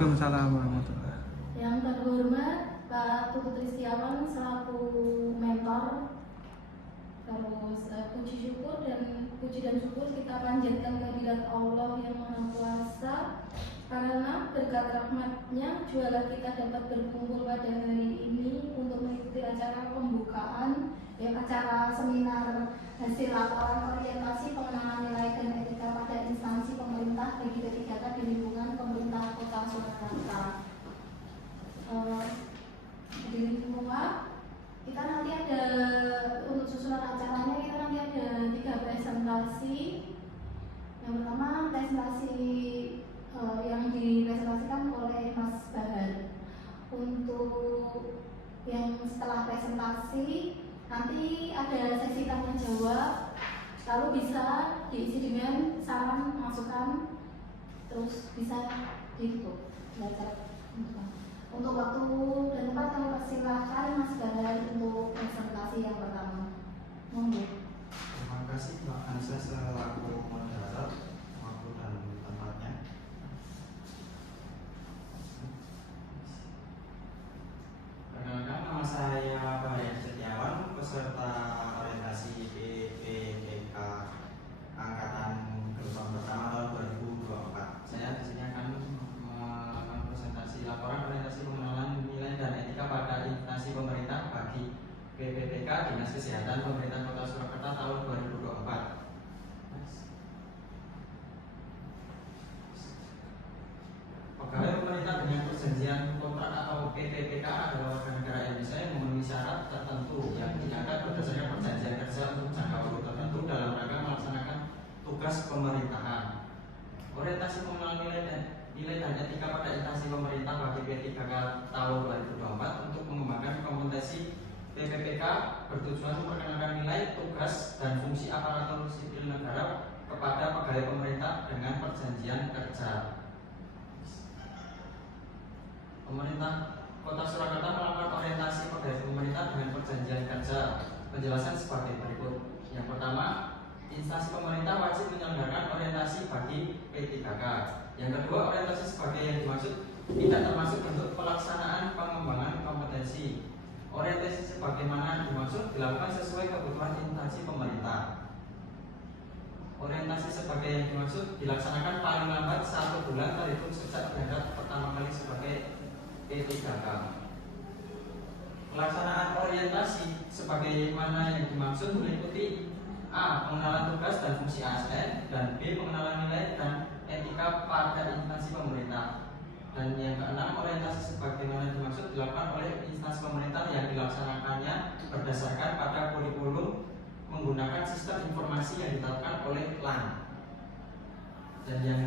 Waalaikumsalam warahmatullahi. Yang terhormat Pak Tutut Tristiawan selaku mentor. Terus puji dan syukur kita panjatkan kehadirat Allah yang Maha Kuasa, karena berkat rahmatnya jualah kita dapat berkumpul pada hari ini untuk mengikuti acara pembukaan acara seminar hasil laporan orientasi pengenalan nilai dan etika pada instansi pemerintah bagi P3K di lingkungan pemerintah Kota Surakarta. Hadirin semua, kita nanti ada untuk susunan acaranya, kita nanti ada 3 presentasi. Yang pertama presentasi yang dipresentasikan oleh Mas Bahar. Untuk yang setelah presentasi nanti ada sesi tanya jawab, lalu bisa diisi dengan saran masukan, terus bisa ditutup belajar. Untuk waktu dan tempat kami persilahkan Mas Bahar untuk presentasi yang pertama. Monggo. Terima kasih Mbak Ansa selaku moderator waktu dan tempatnya. Perkenalkan, nama saya Bahar Setiawan, peserta orientasi PPPK angkatan gelombang pertama tahun 2024. Saya di sini akan melakukan presentasi laporan orientasi pengenalan nilai dan etika pada instansi pemerintah bagi PPPK Dinas Kesehatan Pemerintah Kota Surakarta tahun 2024. Pegawai pemerintah dengan perjanjian kontrak atau PPPK adalah warga negara Indonesia yang memenuhi syarat tertentu yang diangkat berdasarkan perjanjian kerja untuk jangka waktu tertentu dalam rangka melaksanakan tugas pemerintahan. Orientasi pengenalan nilai dan etika pada instansi pemerintah bagi P3K tahun 2024 untuk mengembangkan kompetensi PPPK bertujuan memperkenalkan nilai, tugas, dan fungsi aparatur sipil negara kepada pegawai pemerintah dengan perjanjian kerja. Pemerintah Kota Surakarta melakukan orientasi pegawai pemerintah dengan perjanjian kerja. Penjelasan sebagai berikut. Yang pertama, instansi pemerintah wajib menyelenggarakan orientasi bagi P3K. Yang kedua, orientasi sebagai yang dimaksud tidak termasuk bentuk pelaksanaan pengembangan kompetensi. Orientasi sebagaimana dimaksud dilakukan sesuai kebutuhan instansi pemerintah. Orientasi sebagai yang dimaksud dilaksanakan paling lambat 1 bulan terhitung sejak berangkat pertama kali sebagai P3K. Pelaksanaan orientasi sebagaimana yang dimaksud meliputi A. Pengenalan tugas dan fungsi ASN, dan B. Pengenalan nilai dan etika pada instansi pemerintah. Dan yang keenam, orientasi sebagaimana dimaksud dilakukan oleh instansi pemerintah yang dilaksanakannya berdasarkan pada kurikulum menggunakan sistem informasi yang ditetapkan oleh LAN. Dan yang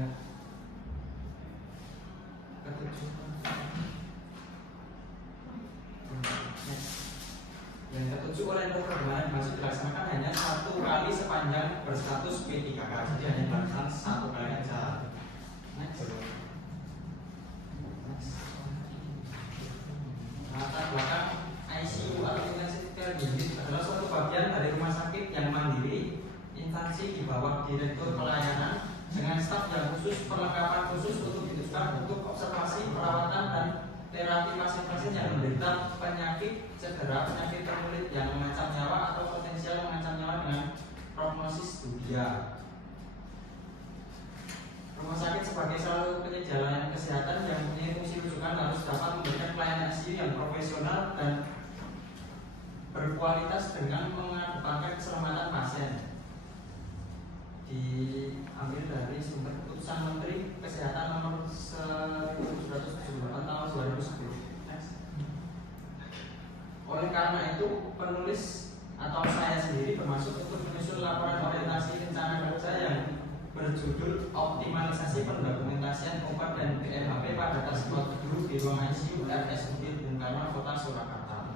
ketujuh, orientasi bagaimana dimaksud dilaksanakan hanya 1 kali sepanjang berstatus P3K, jadi hanya dilaksanakan 1 kali saja. Latar belakang ICU atau intensive care unit adalah suatu bagian dari rumah sakit yang mandiri, instansi di bawah direktur pelayanan dengan staf yang khusus, perlengkapan khusus untuk ditujukan untuk observasi, perawatan, dan terapi pasien-pasien yang menderita penyakit cedera, penyakit terkulit yang mengancam nyawa atau potensial mengancam nyawa dengan prognosis dunia. Rumah sakit sebagai salah satu penyedia layanan kesehatan yang mempunyai fungsi rujukan harus dapat memberikan pelayanan ICU yang profesional dan berkualitas dengan mengedepankan keselamatan pasien. Diambil dari sumber keputusan Menteri Kesehatan nomor 1778 tahun 2010. Oleh karena itu, penulis atau saya sendiri bermaksud untuk menyusun laporan orientasi rencana kerja yang berjudul Optimalisasi Pendokumentasian obat dan PMHP pada Tasbot Guru di ruang ICU RSUD Bung Karno Kota Surakarta.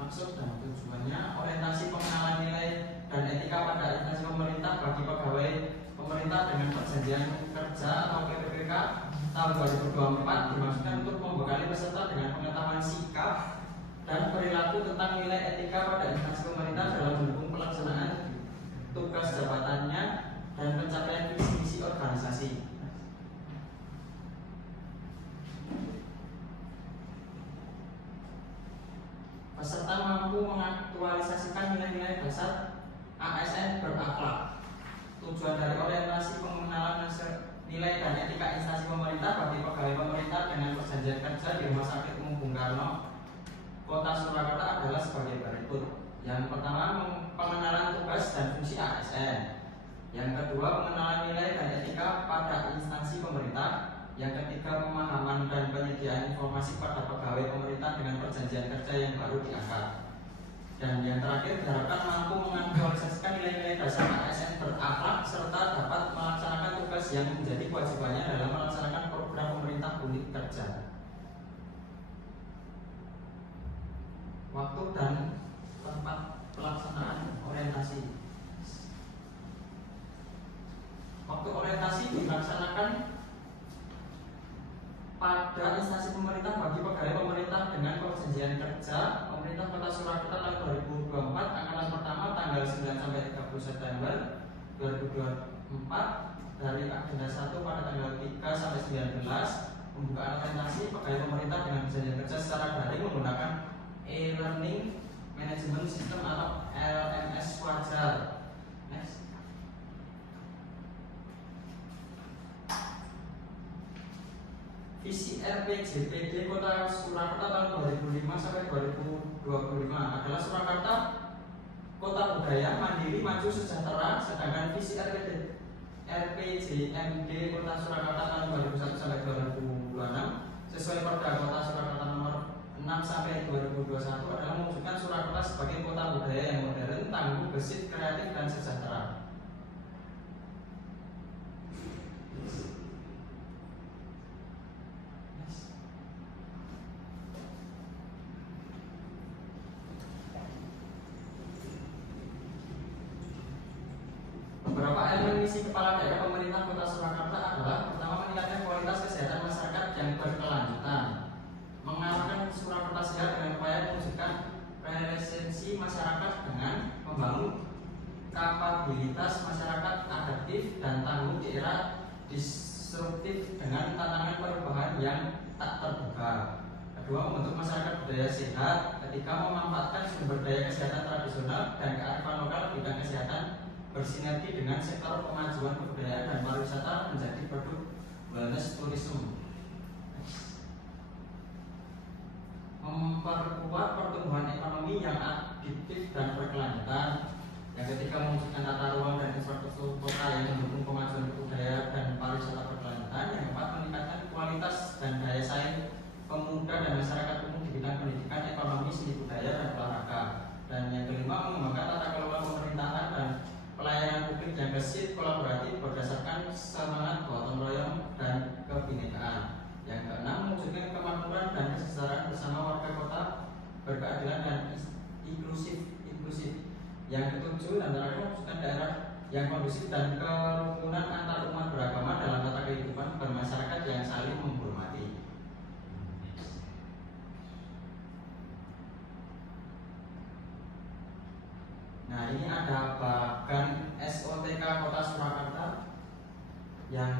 Maksud dan tujuannya, orientasi pengenalan nilai dan etika pada instansi pemerintah bagi pegawai pemerintah dengan perjanjian kerja atau PPPK tahun 2024 dimaksudkan untuk membekali peserta dengan pengetahuan sikap dan perilaku tentang nilai etika pada instansi pemerintah dalam mendukung pelaksanaan tugas jabatannya dan pencapaian visi misi organisasi. mampu mengaktualisasikan nilai-nilai dasar ASN berakhlak. Tujuan dari orientasi pengenalan nilai dan etika instansi pemerintah bagi pegawai pemerintah dengan perjanjian kerja di Rumah Sakit Umum Bung Karno, Kota Surakarta adalah sebagai berikut. Yang pertama, pengenalan tugas dan fungsi ASN. Yang kedua, pengenalan nilai dan etika pada instansi pemerintah. Yang ketiga, pemahaman dan penyediaan informasi pada pegawai pemerintah dengan perjanjian kerja yang baru diangkat. Dan yang terakhir, diharapkan mampu mengaktualisasikan nilai-nilai dasar ASN berakhlak serta dapat melaksanakan tugas yang menjadi kewajibannya dalam melaksanakan program pemerintah unit kerja. Waktu dan tempat pelaksanaan orientasi. Waktu orientasi dilaksanakan pada instansi pemerintah bagi pegawai pemerintah dengan perjanjian kerja pemerintah Kota Surakarta tahun 2024 angkatan pertama tanggal 9 sampai 30 September 2024 dari agenda 1 pada tanggal 3 sampai 19 pembukaan orientasi pegawai pemerintah dengan perjanjian kerja secara daring menggunakan e-learning management system atau LMS wajar. Next. Visi RPJPD Kota Surakarta tahun 2005 sampai 2025 adalah Surakarta Kota Budaya, Mandiri, Maju, Sejahtera. Sedangkan visi RPJMD Kota Surakarta tahun 2001 sampai 2026 sesuai Perda Kota Surakarta nomor 6 sampai 2021 adalah mewujudkan Surakarta sebagai kota budaya yang modern, tangguh, gesit, kreatif, dan sejahtera. Beberapa elemen misi kepala daerah pemerintah Kota Surakarta adalah pertama, meningkatkan kualitas kesehatan masyarakat yang berkelanjutan, mengarahkan Surakarta sehat dengan upaya mewujudkan presensi masyarakat dengan membangun kapabilitas masyarakat adaptif dan tangguh di era disruptif dengan tantangan perubahan yang tak terduga. Kedua, membentuk masyarakat budaya sehat. Ketiga, memanfaatkan sumber daya kesehatan tradisional dan kearifan lokal bidang kesehatan bersinergi dengan sektor kemajuan kebudayaan dan pariwisata menjadi produk wellness tourism. Memperkuat pertumbuhan ekonomi yang adiktif dan berkelanjutan. Yang ketiga, mewujudkan tata ruang dan infrastruktur kota yang mendukung kemajuan kebudayaan dan pariwisata berkelanjutan. Yang keempat, meningkatkan kualitas dan daya saing pemuda dan masyarakat umum di bidang pendidikan, ekonomi, seni budaya, dan olahraga. Dan yang kelima, mengembangkan tata kelola pemerintahan dan pelayanan publik yang gesit, kolaboratif, berdasarkan semangat gotong royong dan kebinekaan. Yang keenam, mewujudkan kemakmuran dan kesetaraan bersama warga kota, berkeadilan dan inklusif. Yang ketujuh, dan terakhir, mewujudkan daerah yang kondusif dan kerukunan antar umat beragama dalam tata kehidupan bermasyarakat yang saling menghormati. Nah, ini ada bagan SOTK Kota Surakarta yang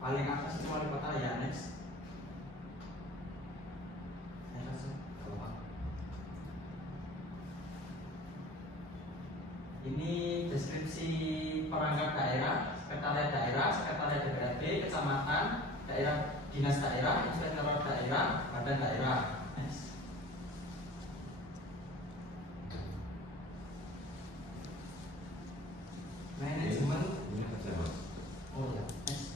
paling atas itu wali kota ya. Next. Ini deskripsi perangkat daerah, sekretariat daerah, sekretariat DPRD, kecamatan, daerah dinas daerah, inspektorat daerah, badan daerah. Next. Manajemen. Oh ya. Next.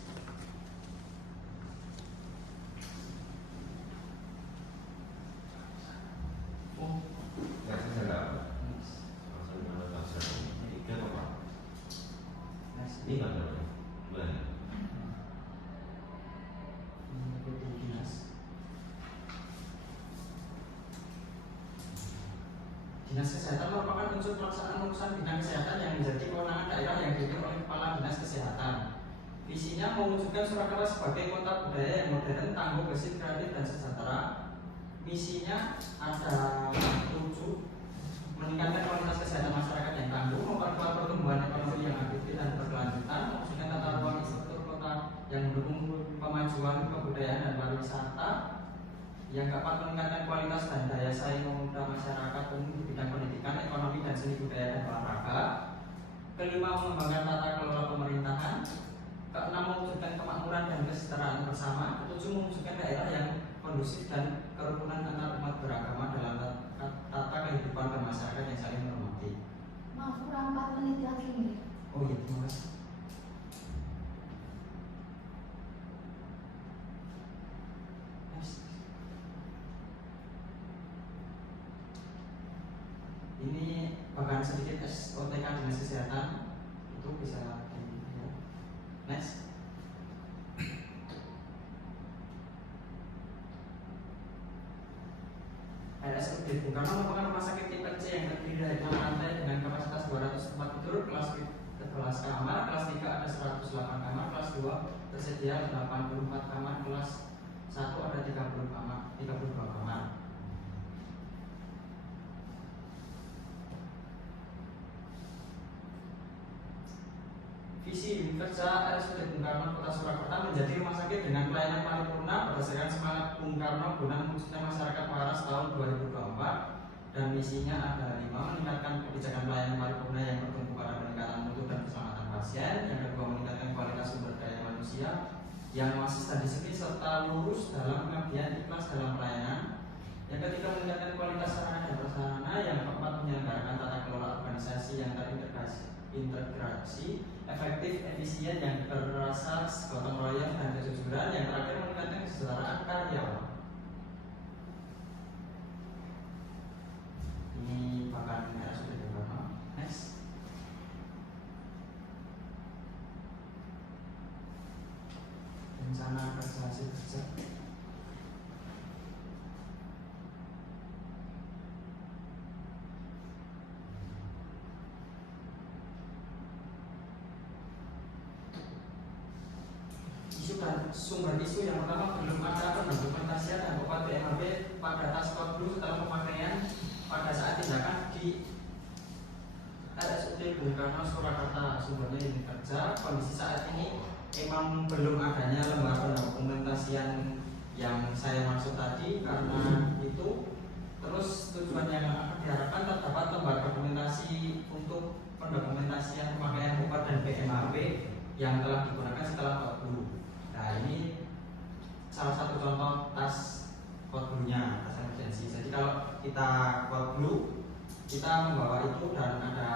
Oh. Ini nggak ada bulan. Dinas Kesehatan merupakan unsur pelaksanaan urusan bidang kesehatan yang menjadi kewenangan daerah yang dipimpin oleh Kepala Dinas Kesehatan. Visinya mewujudkan Surakarta sebagai kota budaya yang modern, tangguh, gesit, kreatif, dan sejahtera. Misinya ada 7, meningkatkan kualitas kesehatan masyarakat yang tangguh, memperkuat pertumbuhan ekonomi yang aktif dan berkelanjutan, mewujudkan tata ruang infrastruktur kota yang mendukung kemajuan kebudayaan dan pariwisata. yang keempat, meningkatkan kualitas dan daya saing pemuda masyarakat umum di bidang pendidikan, ekonomi, dan seni budaya dan olahraga. Kelima, mengembangkan tata kelola pemerintahan. Keenam, mewujudkan kemakmuran dan kesejahteraan bersama. Ketujuh, mewujudkan daerah yang kondusif dan kerukunan antar umat beragama dalam tata kehidupan bermasyarakat yang saling menghormati. Maaf, kurang 4 menit lagi nih. Oh iya, terima kasih. Ini bahkan sedikit SOTK dinas kesehatan itu bisa ya. Next. RSUD Bung Karno merupakan rumah sakit tipe C yang terdiri dari 6 lantai dengan kapasitas 200 tempat tidur. Kelas 11 kamar, kelas 3 ada 108 kamar, kelas 2 tersedia 84 kamar, kelas 1 ada 32 kamar. Visi kerja RSUD Bung Karno Kota Surakarta menjadi rumah sakit dengan pelayanan paripurna berdasarkan semangat Bung Karno guna mewujudkan masyarakat waras tahun 2024, dan misinya ada 5, meningkatkan kebijakan pelayanan paripurna yang bertumpu pada peningkatan mutu dan keselamatan pasien. Yang kedua, meningkatkan kualitas sumber daya manusia yang konsisten di sini serta lurus dalam pengabdian, ikhlas dalam pelayanan. Yang ketiga, meningkatkan kualitas sarana dan prasarana. Yang keempat, menyelenggarakan tata kelola organisasi yang terintegrasi, efektif, efisien, yang berasas gotong royong dan kejujuran. Yang terakhir, meningkatkan kesejahteraan karyawan. Ini bahkan RSUD Bung Karno. Next. Rencana kerja hasil kerja. Isu dan sumber isu yang pertama, belum ada pendokumentasian dan obat BMAB pada tas kodlu setelah pemakaian pada saat tindakan di RSUD Bung Karno Surakarta. Sumbernya ini kerja. Kondisi saat ini emang belum adanya lembar pendokumentasian yang saya maksud tadi, karena itu terus tujuan yang akan diharapkan terdapat lembar dokumentasi untuk pendokumentasian pemakaian obat dan BMAB yang telah digunakan setelah kodlu. Nah, ini salah satu contoh tas kodlunya, tas emergency. Jadi kalau kita kodlu, kita membawa itu dan ada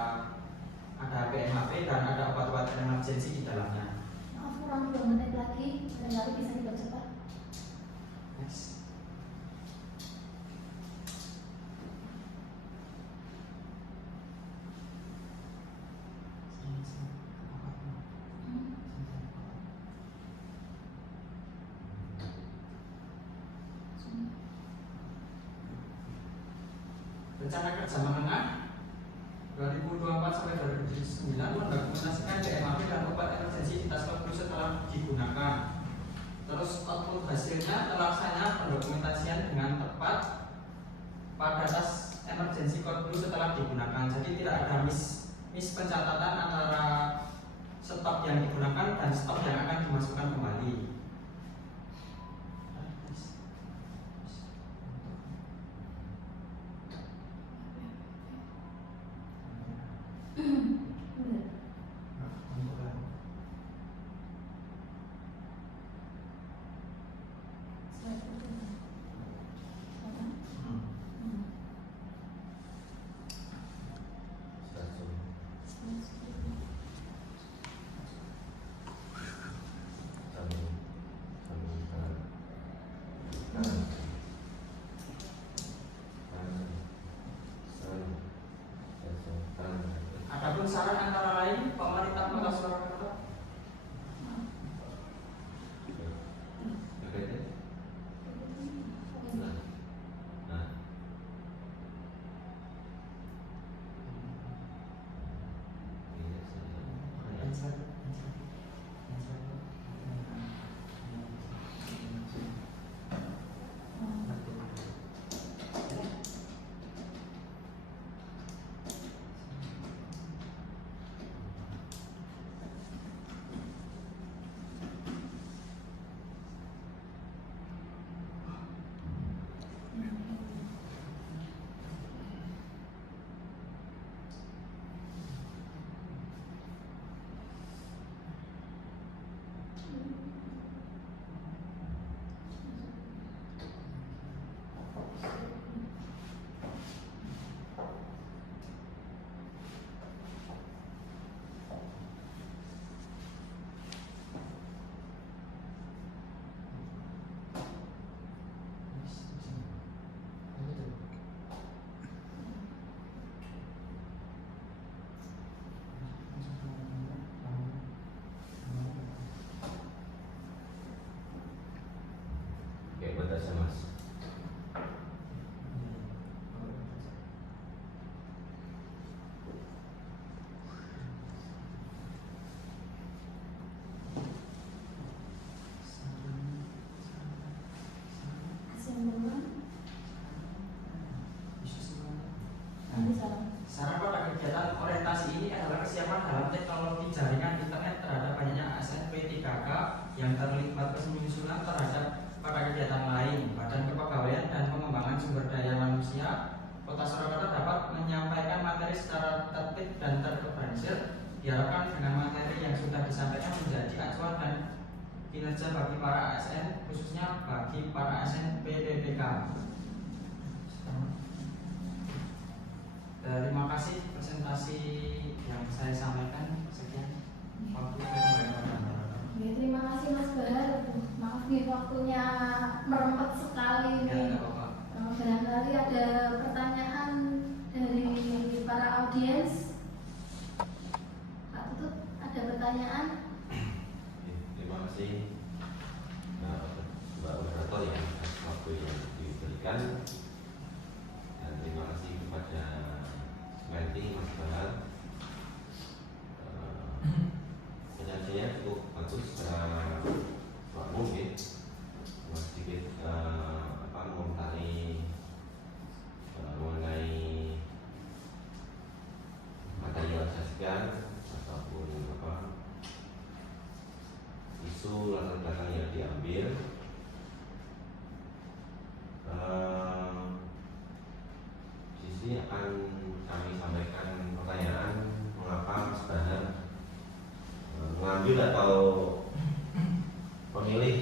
BMAB dan ada obat-obat emergency di dalamnya. Maaf, kurang 2 menit lagi. Barangkali bisa dipercepat. Next. Rencana kerja menengah 2024 sampai 2029 mendokumentasikan BMAB dan obat emergensi di tas kodlu setelah digunakan. Terus output hasilnya terlaksana pendokumentasian dengan tepat pada tas emergensi kodlu setelah digunakan. Jadi tidak ada miss pencatatan antara stok yang digunakan dan stok yang akan dimasukkan kembali. tertib dan terorganisir diharapkan dengan materi yang sudah disampaikan menjadi acuan dan kinerja bagi para ASN, khususnya bagi para ASN PPPK. Terima kasih presentasi yang saya sampaikan. Sekian waktu saya kembali. Oke, terima kasih Mas Bahar. Maaf nih waktunya merempet sekali nih. Ya, apa-apa. Barangkali ada pertanyaan dari para audiens. Pak Tutut, ada pertanyaan? Terima kasih Mbak Moderator yang atas waktu yang diberikan, dan terima kasih kepada Menti Mas Bahar. Penyajiannya cukup bagus secara umum, sedikit mengomentari mengenai materi yang disajikan ataupun isu latar belakang yang diambil. Sisi akan kami sampaikan pertanyaan mengapa Mas Bahar mengambil atau memilih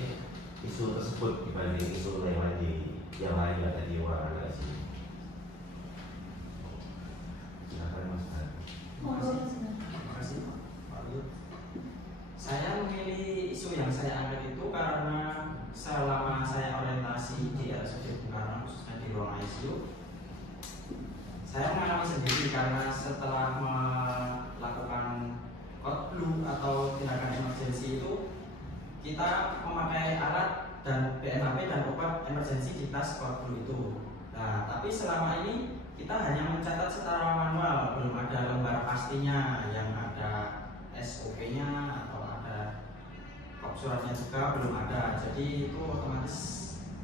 isu tersebut dibanding isu yang lain yang ada di luar sini. Silakan Mas Bahar. Terima kasih Pak Lut. Saya memilih isu yang saya angkat itu karena selama saya orientasi di RSUD Bung Karno, khususnya di ruang ICU, saya mengalami sendiri karena setelah melakukan Kotblu atau tindakan emergensi itu, kita memakai alat dan BNHP dan obat emergensi di tas Kotblu itu. Nah, tapi selama ini kita hanya mencatat secara manual, belum ada lembar pastinya yang ada SOP-nya atau ada kop suratnya juga belum ada. Jadi itu otomatis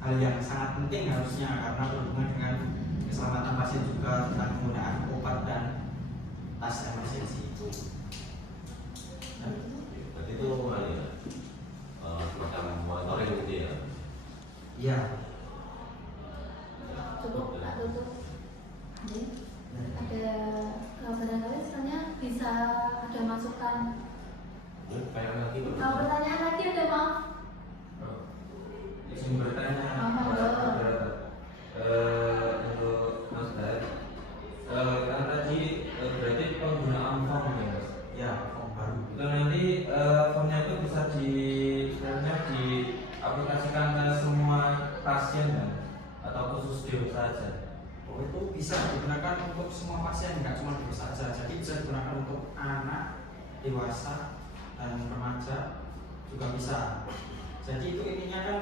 hal yang sangat penting harusnya karena berhubungan dengan keselamatan pasien juga tentang penggunaan obat dan tas emergensi itu. Berarti itu semacam monitoring gitu ya? Iya. Cukup Pak Tutut. Ada barangkali misalnya bisa ada masukan. Kalau pertanyaan lagi ada maaf. Izin bertanya, untuk Mas Bahar, kan tadi berarti penggunaan form ya Mas? Ya, form baru. Itu nanti formnya itu bisa diaplikasikan ke semua pasien kan? Atau khusus dewasa saja? Oh, itu bisa digunakan untuk semua pasien, nggak cuma dewasa saja. Jadi bisa digunakan untuk anak, dewasa, dan remaja juga bisa. Jadi itu intinya kan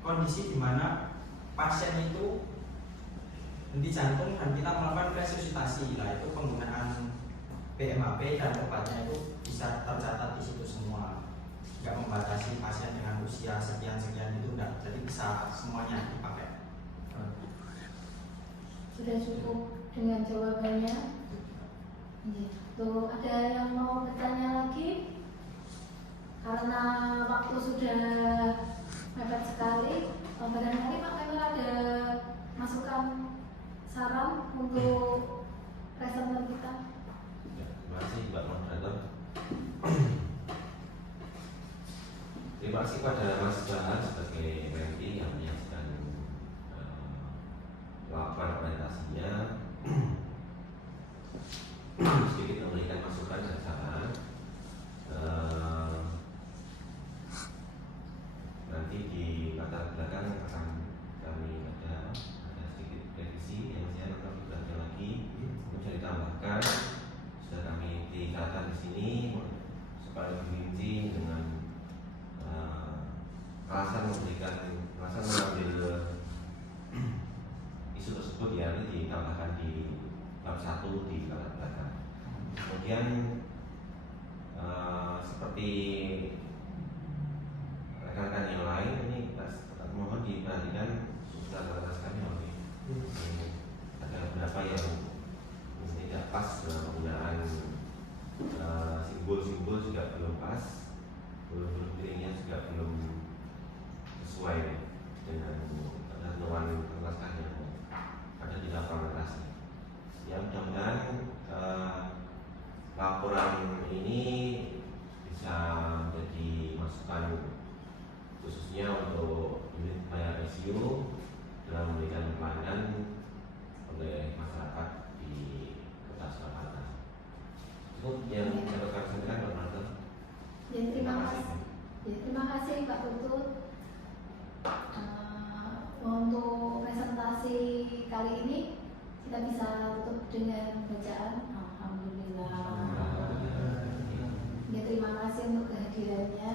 kondisi di mana pasien itu henti jantung dan kita melakukan resusitasi. Nah, itu penggunaan BMHP dan obatnya itu bisa tercatat di situ semua. Nggak membatasi pasien dengan usia sekian-sekian itu enggak. Jadi bisa semuanya dipakai. Sudah cukup dengan jawabannya. Tuh, ada yang mau bertanya lagi? Karena waktu sudah mepet sekali, barangkali Pak Kemal ada masukan saran untuk presenter kita. Ya, terima kasih Mbak Moderator. Terima kasih pada Mas Bahar sebagai Menti yang menyajikan laporan orientasinya, sedikit memberikan masukan dan saran. Nanti di latar belakang akan kami ada sedikit revisi yang saya akan belajar lagi, bisa ditambahkan. Sudah kami dicatat di sini supaya lebih rinci dengan alasan mengambil isu tersebut ya, ini ditambahkan di bab 1 di latar belakang. Kemudian seperti rekan-rekan yang lain, ini mohon diperhatikan substansitas kami ada beberapa yang tidak pas dalam penggunaan simbol-simbol juga belum pas, huruf pilihnya juga belum sesuai dengan ketentuan naskah yang ada di laporan orientasi. Ya, mudah-mudahan Cukup yang dapat kami sampaikan Pak Marto. Ya, terima kasih. Ya, terima kasih Pak Tutut. Untuk presentasi kali ini kita bisa tutup dengan bacaan Alhamdulillah. Ya, terima kasih untuk kehadirannya.